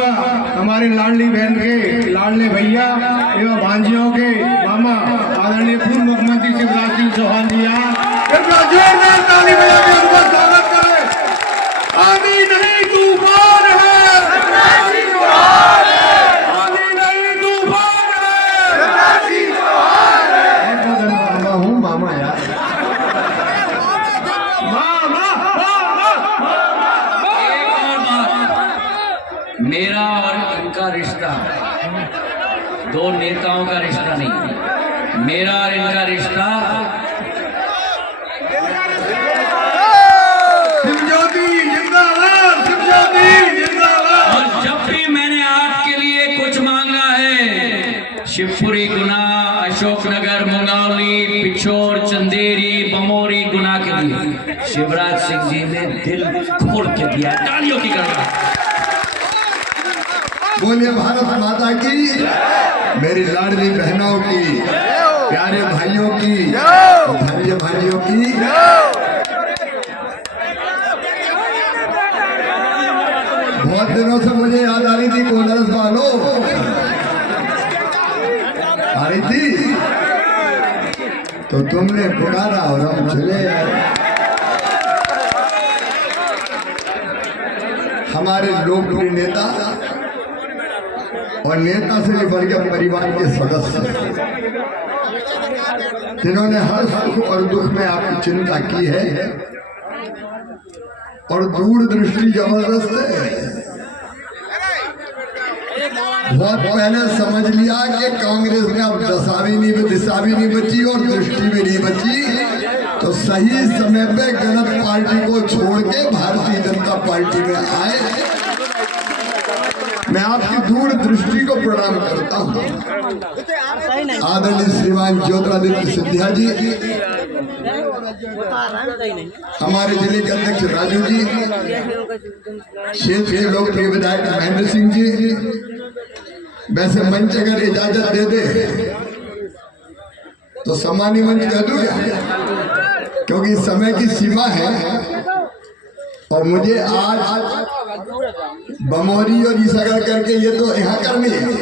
करूंगा हमारे लाडली बहन के लाडले भैया एवं भांजियों के मामा आदरणीय पूर्व मुख्यमंत्री शिवराज सिंह चौहान जी जोरदार ताली बजा के उनका स्वागत करें। आंधी नहीं तूफान है, आंधी नहीं तूफान है। हूँ मामा यार, मेरा और इनका रिश्ता दो नेताओं का रिश्ता नहीं, मेरा और इनका रिश्ता शिवज्योति जिंदाबाद, शिवज्योति जिंदाबाद। और जब भी मैंने आपके लिए कुछ मांगा है, शिवपुरी, गुना, अशोकनगर, मुंगावली, पिछोर, चंदेरी, बमोरी, गुना के लिए शिवराज सिंह जी ने दिल खोल के दिया। तालियों की करना। बोलिए भारत माता की, मेरी लाडली बहनों की, प्यारे भाइयों की, भाइयों भाइयों की। बहुत दिनों से मुझे याद आ रही थी कोलरस वालों, आ रही थी तो तुमने पुकारा और हम चले आए। हमारे लोकप्रिय नेता और नेता से बढ़ के परिवार के सदस्य जिन्होंने हर सुख और दुख में आपकी चिंता की है और दूरदृष्टि जबरदस्त है। बहुत पहले समझ लिया कि कांग्रेस में अब दशा भी नहीं, दिशा भी नहीं बची और दृष्टि भी नहीं बची, तो सही समय पे गलत पार्टी को छोड़ के भारतीय जनता पार्टी में आए। मैं आपकी दूरदृष्टि को प्रणाम करता हूँ। आदरणीय श्रीमान ज्योतिरादित्य सिंधिया जी, हमारे जिले के अध्यक्ष राजू जी, क्षेत्र के लोकप्रिय विधायक महेंद्र सिंह जी। वैसे मंच अगर इजाजत दे दे तो सम्मानी मंच कह दूं क्या, क्योंकि समय की सीमा है और मुझे आज बमोरी और ईसागढ़ करके ये तो यहाँ करनी है,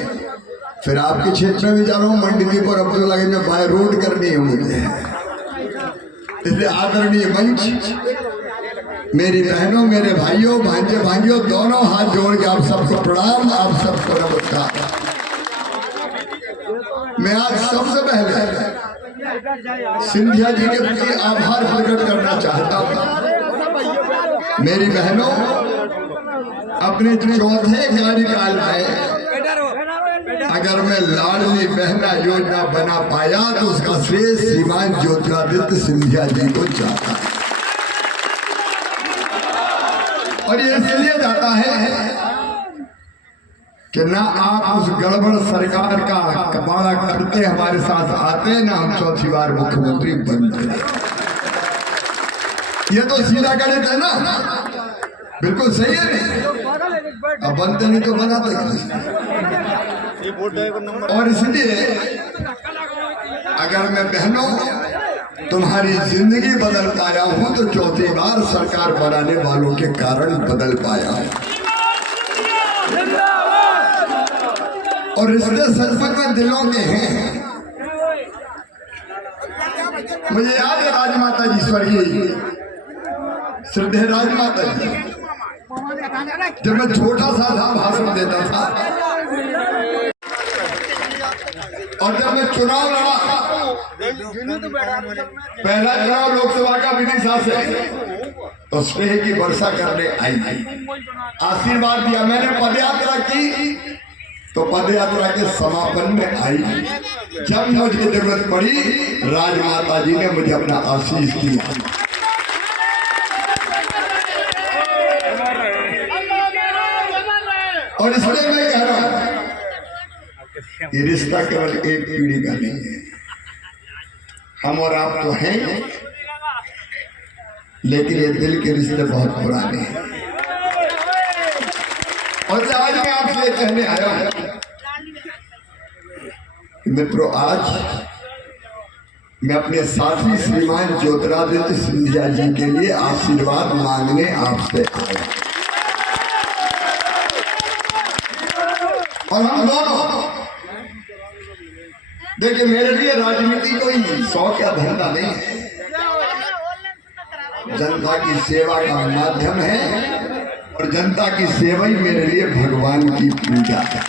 फिर आपके क्षेत्र में भी जा रहा हूँ, मंडीदीप और अब्दुल्लागंज में बाय रोड करनी है मुझे। इसलिए आदरणीय मंच, मेरी बहनों, मेरे भाइयों, भांजे भांजियों, दोनों हाथ जोड़ के आप सबको प्रणाम, आप सबको नमस्कार। मैं आज सबसे पहले सिंधिया जी के प्रति आभार प्रकट करना चाहता हूँ। मेरी बहनों, अपने चौथे कार्यकाल में अगर मैं लाडली बहना योजना बना पाया तो उसका श्रेय श्रीमान ज्योतिरादित्य सिंधिया जी को जाता है। और ये इसलिए जाता है कि ना आप उस गड़बड़ सरकार का कबाड़ा करते हमारे साथ आते, ना हम चौथी बार मुख्यमंत्री बनते। ये तो सीधा गणित है ना, बिल्कुल सही है नहीं? अब बनते नहीं तो बनाते। और इसलिए अगर मैं बहनों तुम्हारी जिंदगी बदल पाया हूं तो चौथी बार सरकार बनाने वालों के कारण बदल पाया हूं। और रिश्ते सचमुच में दिलों के हैं। मुझे याद है राजमाता जी, स्वर्गीय श्रद्धेय राजमाता जी, जब मैं छोटा सा था भाषण देता था और जब मैं चुनाव लड़ा, पहला चुनाव लोकसभा का विदिशा से, तो स्नेह की वर्षा करने आई, आशीर्वाद दिया। मैंने पदयात्रा की तो पदयात्रा के समापन में आई, जब मुझे जरूरत पड़ी राजमाता जी ने मुझे अपना आशीष दिया। और इसलिए मैं कह रहा हूं ये रिश्ता केवल एक पीढ़ी का नहीं है। हम और आप तो हैं, लेकिन ये दिल के रिश्ते बहुत पुराने हैं। और आज मैं आपसे कहने आया हूं मित्रों, आज मैं अपने साथी श्रीमान ज्योतिरादित्य सिंधिया जी के लिए आशीर्वाद मांगने आपसे आया। और हम दोनों देखिए, मेरे लिए राजनीति कोई शौक या धंधा नहीं है, जनता की सेवा का माध्यम है और जनता की सेवा ही मेरे लिए भगवान की पूजा है।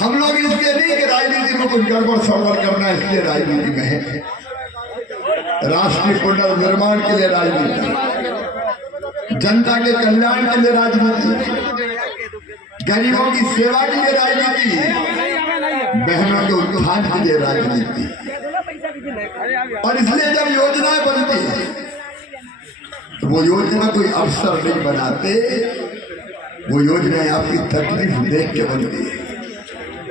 हम लोग इसलिए नहीं कि राजनीति में कुछ गड़बड़ सड़बड़ करना इसलिए राजनीति में है, राष्ट्रीय पुनर्निर्माण के लिए राजनीति, जनता के कल्याण के लिए राजनीति, गरीबों की सेवा के लिए राजनीति, बहनों के उत्थान के लिए राजनीति। और इसलिए जब योजनाएं बनती है तो वो योजना कोई अफसर नहीं बनाते, वो योजनाएं आपकी तकलीफ देख के बनती है।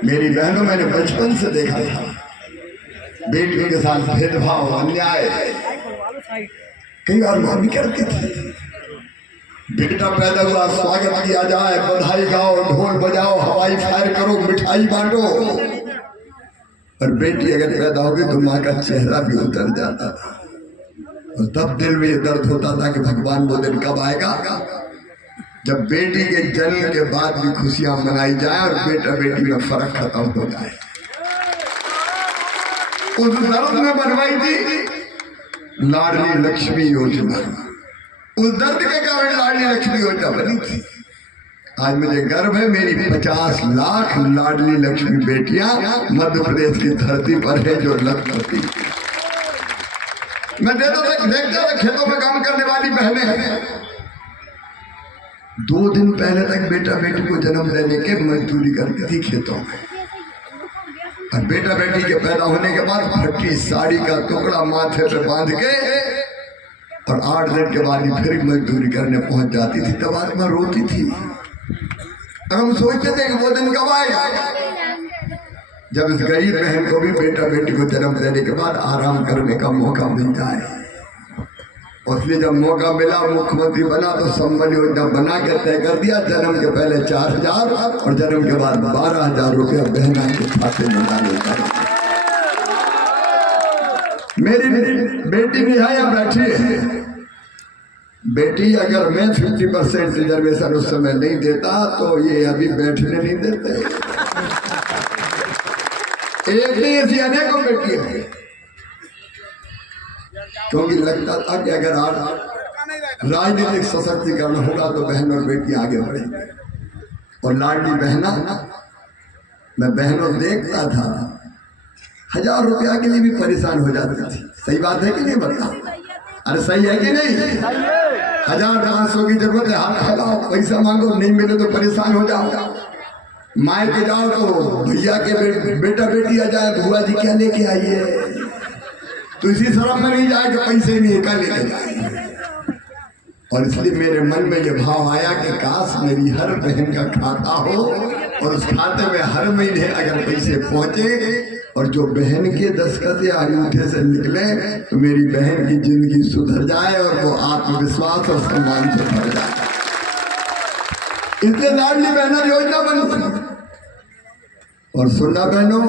मेरी बहनों, मैंने बचपन से देखा था बेटियों के साथ भेदभाव, अन्याय कई बार वहां भी करती थी। बेटा पैदा हुआ, स्वागत किया जाए, बधाई गाओ, ढोल बजाओ, हवाई फायर करो, मिठाई बांटो। और बेटी अगर पैदा होगी तो माँ का चेहरा भी उतर जाता था और तब दिल में ये दर्द होता था कि भगवान वो दिन कब आएगा जब बेटी के जन्म के बाद भी खुशियां मनाई जाए और बेटा बेटी में फर्क खत्म हो जाए। उस दर्द में बनवाई थी लाडली लक्ष्मी योजना, उस दर्द के कारण लाडली लक्ष्मी योजना बनी थी। आज मुझे गर्व है, मेरी 50 लाख लाडली लक्ष्मी बेटियां मध्य प्रदेश की धरती पर है जो लखपति। मैं देखता था खेतों में काम करने वाली बहनें 2 दिन पहले तक बेटा बेटी को जन्म देने के मजदूरी करती थी खेतों में, और बेटा बेटी के पैदा होने के बाद फटी साड़ी का टुकड़ा माथे पे बांध के और 8 दिन के बाद ही फिर मजदूरी करने पहुंच जाती थी। तब आत्मा रोती थी और हम सोचते थे कि वो दिन कब आएगा जब इस गरीब बहन को भी बेटा बेटी को जन्म देने के बाद आराम करने का मौका मिल जाए। और इसलिए जब मौका मिला, मुख्यमंत्री बना तो संबल योजना बना के तय कर दिया, जन्म के पहले 4,000 और जन्म के बाद 12,000 रुपया बहना के खाते में डाले जाए। मेरी बेटी निहाया बैठी है। बेटी, अगर मैं 50% रिजर्वेशन उस समय नहीं देता तो ये अभी बैठने नहीं देते। एक नहीं ऐसी अनेकों बेटी है, क्योंकि लगता था कि अगर आज राजनीतिक सशक्तिकरण होगा तो बहन और बेटी आगे बढ़ेंगे। और लाडली बहना, मैं बहनों देखता था 1000 रुपया के लिए भी परेशान हो जाती थी। सही बात है कि नहीं बताओ? अरे सही है कि नहीं? 1000-500 की जरूरत है, हाथ फैलाओ, पैसा मांगो, नहीं मिले तो परेशान हो जाओ। मायके जाओ तो भैया के बेटा बेटी आ जाए, बुआ जी क्या लेके आई है, तो इसी शर्म में नहीं जाए कि पैसे नहीं का लेके जाए। और इसलिए मेरे मन में ये भाव आया कि काश मेरी हर बहन का खाता हो और उस खाते में हर महीने अगर पैसे पहुंचे और जो बहन के दस्तखत या अंगूठे से निकले तो मेरी बहन की जिंदगी सुधर जाए और वो आत्मविश्वास और सम्मान से भर जाए। इसलिए लाडली बहन योजना बनी। और सुनना बहनों,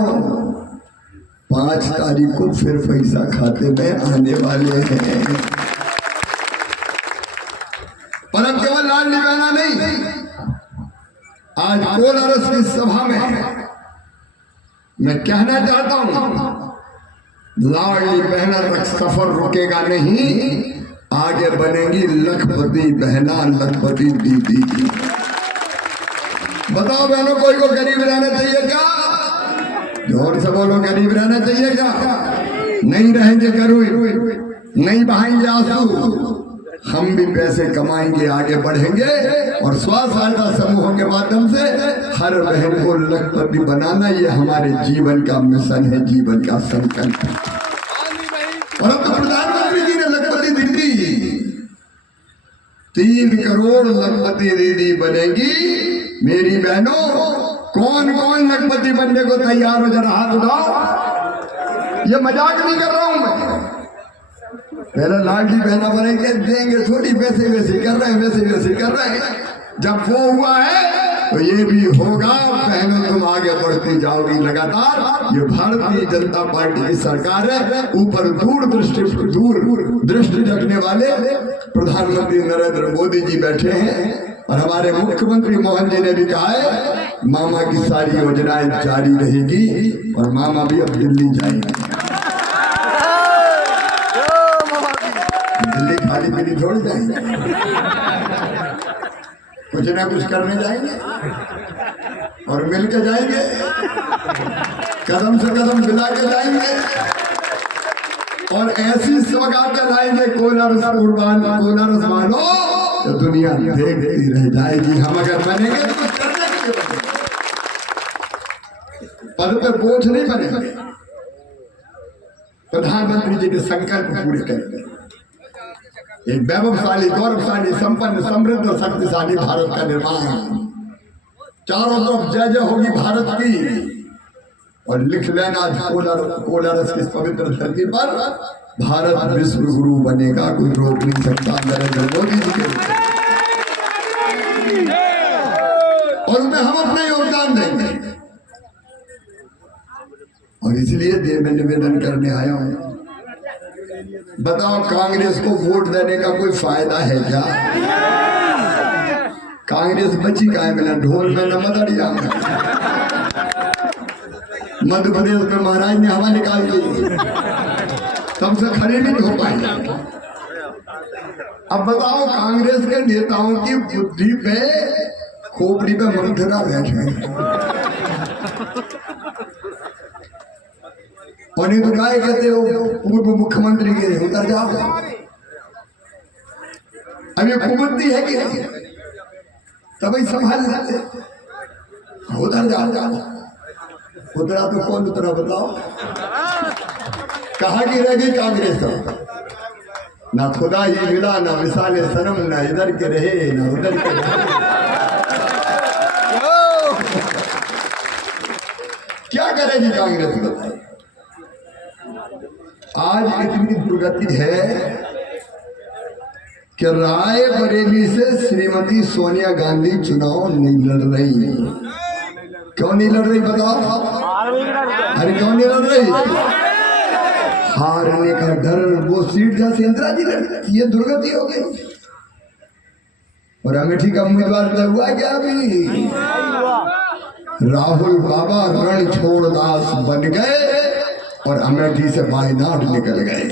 5 तारीख को फिर पैसा खाते में आने वाले हैं। पर अब केवल लाडली बहना नहीं, आज कोलारस की सभा में मैं कहना चाहता हूं, लाडली बहना तक सफर रुकेगा नहीं, आगे बनेगी लखपति बहना, लखपति दीदी। बताओ बहनों, कोई को गरीब रहना चाहिए क्या? जोर से बोलो, गरीब रहना चाहिए क्या? नहीं रहेंगे गरीब, नहीं बहाएंगे आंसू, हम भी पैसे कमाएंगे, आगे बढ़ेंगे और स्व सहायता समूहों के माध्यम से हर बहन को लखपति बनाना, ये हमारे जीवन का मिशन है, जीवन का संकल्प है। और अब तो प्रधानमंत्री जी ने लखपति दीदी 3 करोड़ लखपति दीदी बनेगी। मेरी बहनों, कौन कौन लखपति बनने को तैयार हो? जरा हाथ उठाओ। ये मजाक नहीं कर रहा हूं मैं। पहले लाडली बहना बनेंगे, देंगे थोड़ी, वैसे वैसे कर रहे हैं, वैसे वैसे कर रहे हैं। जब वो हुआ है तो ये भी होगा। बहनों, तुम आगे बढ़ती जाओगी लगातार। ये भारतीय जनता पार्टी की सरकार है। ऊपर दूर दृष्टि रखने वाले प्रधानमंत्री नरेंद्र मोदी जी बैठे हैं। और हमारे मुख्यमंत्री मोहन जी ने भी कहा है मामा की सारी योजनाएं जारी रहेगी और मामा भी अब दिल्ली जाएंगे। दिल्ली खाली पीली थोड़ी जाएंगे, कुछ ना कुछ करने जाएंगे और मिलकर जाएंगे, कदम से कदम मिला के जाएंगे और ऐसी सौगात लाएंगे कोलारस मानो तो दुनिया देखती रह जाएगी। हम अगर बनेंगे तो कुछ करने के लिए बनेंगे, पद पे बोझ नहीं बनेंगे, प्रधानमंत्री जी के संकल्प पूरे करेंगे। एक वैभवशाली, गौरवशाली, संपन्न, समृद्ध और शक्तिशाली भारत का निर्माण, चारों तरफ जय जय होगी भारत की। और लिख लेना आज कोलारस की इस पवित्र धरती पर भारत विश्व गुरु बनेगा, कोई रोक नहीं सकता नरेंद्र मोदी जी के। और उसमें हम अपना योगदान देंगे और इसलिए मैं निवेदन करने आया हूं। बताओ कांग्रेस को वोट देने का कोई फायदा है क्या? कांग्रेस बची का है, मिला ढोल में न मदड़िया। मध्य प्रदेश में महाराज ने हवा निकाल दी, सबसे खड़े नहीं हो पाए। अब बताओ कांग्रेस के नेताओं की बुद्धि पे, खोपड़ी पे मंथरा बैठे और नहीं तो काय कहते हो पूर्व मुख्यमंत्री के उतर जाओ। अब ये कुमंत्री है कि नहीं, तभी संभाल लेते, उतर जाओ। उतरा तो कौन उतरा बताओ? कहाँ की रह गई कांग्रेस? ना खुदा ही मिला, ना मिसाले सनम, ना इधर के रहे ना उधर के रहे। क्या करेगी कांग्रेस बताइए? आज इतनी दुर्गति है कि रायबरेली से श्रीमती सोनिया गांधी चुनाव नहीं लड़ रही। क्यों नहीं लड़ रही बताओ? अरे क्यों नहीं लड़ रही? हारने का डर। वो सीट जहां से इंदिरा जी लड़ी, ये दुर्गति हो गई। और अमेठी का उम्मीदवार तय हुआ क्या? अभी राहुल बाबा रणछोड़दास बन गए और अमेठी से वायनाड निकल गए।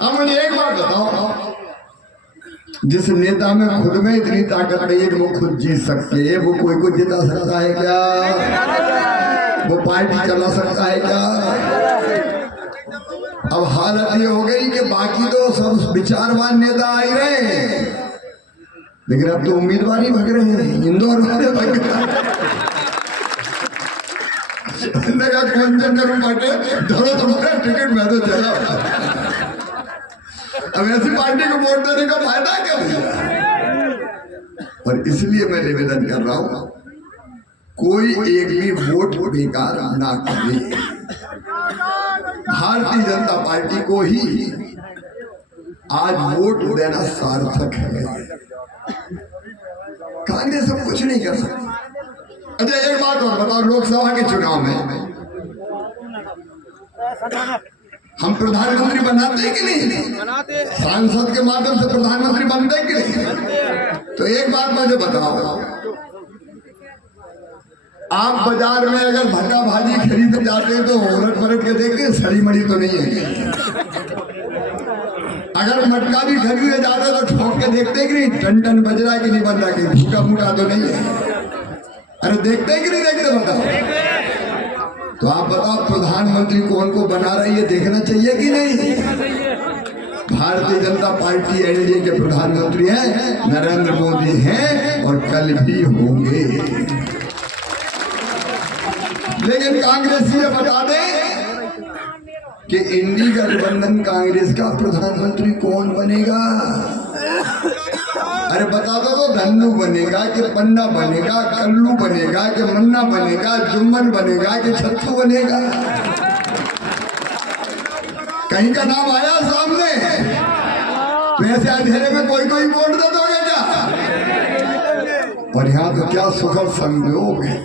अब मुझे एक बात बताओ, जिस नेता में खुद में इतनी ताकत नहीं है कि वो खुद जीत सकते है, वो कोई को जिता सकता है क्या? वो पार्टी चला सकता है क्या? अब हालत ये हो गई कि बाकी तो सब विचारवान नेता आ ही रहे हैं, लेकिन अब तो उम्मीदवार ही भग रहे हैं। इंदौर वाले भग धरो तुम्हारा टिकट मैं तो चला। अब ऐसी पार्टी को वोट देने का फायदा क्या हुआ? और इसलिए मैं निवेदन कर रहा हूं, कोई एक भी वोट बेकार ना करे। भारतीय जनता पार्टी को ही आज वोट देना सार्थक है। कांग्रेस सब कुछ नहीं कर सकती। अच्छा एक बात और बताओ, लोकसभा के चुनाव में हम प्रधानमंत्री बनाते हैं कि नहीं? बनाते। सांसद के माध्यम से प्रधानमंत्री बनते हैं कि नहीं? तो एक बात मुझे बताओ, आप बाजार में अगर भट्टा भाजी खरीदने जाते हैं तो उलट पलट के देखते हैं, सड़ी मड़ी तो नहीं है। अगर मटका भी खरीदने जाते हैं तो ठोक के देखते हैं कि नहीं टन टन बज रहा है कि नहीं बन रहा, कि फूटा फूटा तो नहीं है। अरे देखते हैं कि नहीं देखते बताओ? तो आप बताओ प्रधानमंत्री कौन को बना रही है, देखना चाहिए कि नहीं? भारतीय जनता पार्टी एनडीए के प्रधानमंत्री हैं, नरेंद्र मोदी हैं और कल भी होंगे। लेकिन कांग्रेस ये बता दें कि इंडी गठबंधन कांग्रेस का प्रधानमंत्री कौन बनेगा? अरे बता दो तो धन्नू बनेगा कि पन्ना बनेगा, कल्लू बनेगा कि मन्ना बनेगा, जुम्मन बनेगा कि छत्तू बनेगा? कहीं का नाम आया सामने? तो ऐसे अंधेरे में कोई कोई वोट दे दोगे क्या? और यहाँ तो क्या सुखद संयोग है,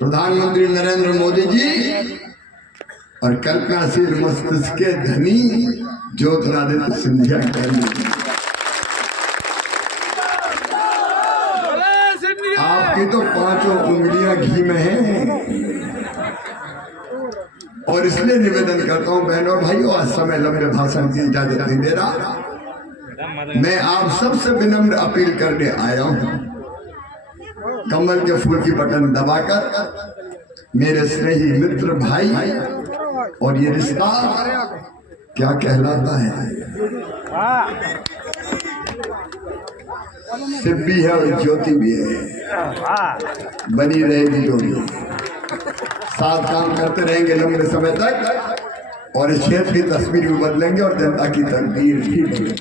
प्रधानमंत्री नरेंद्र मोदी जी और कल्पनाशील मस्तिष्क के धनी ज्योतिरादित्य सिंधिया। आपकी तो 5 उंगलियां घी में हैं। और इसलिए निवेदन करता हूं बहनों और भाइयों, आज समय लंबे भाषण की इजाजत नहीं दे रहा। मैं आप सबसे विनम्र अपील करने आया हूं, कमल के फूल की बटन दबाकर मेरे स्नेही मित्र भाई, और ये रिश्ता क्या कहलाता है, शिव भी है और ज्योति भी है, बनी रहेगी जोड़ी। साथ काम करते रहेंगे लंबे समय तक और इस क्षेत्र की तस्वीर भी बदलेंगे और जनता की तकदीर भी बदलेंगे।